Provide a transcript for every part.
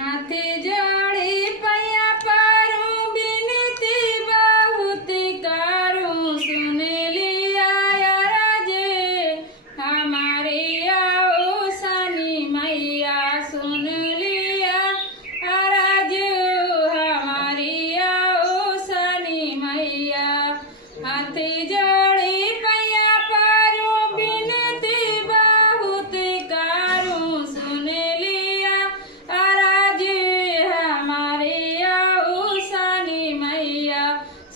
हाथे जोड़ी पैया पारूं बिनती बहुत करूं, सुन लिया राजे हमारी आओ सनी मैया, सुन लिया राजे हमारी आओ सनी मैया। हाथे जोड़ी पैया पारूं बिनती बहुत करूं, सुन लिया राजे हमारे आओ सनी मैया,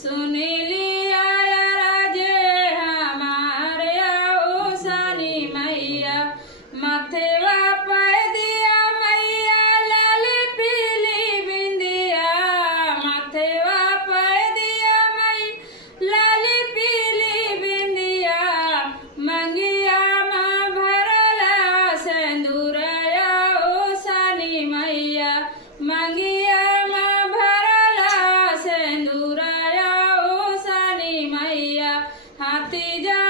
सुन लिया राजे हमारे आओ सनी मैया। मथवा पे दिया मैया लाल पीली बिंदिया, मथवा पे दिया मैया लाल पीली बिंदिया, मंगिया माँ भरला सिंदूरया ओ सनी मैया, मंगिया माँ भरला सिंदूरया ओ सनी मैया। हाथी जा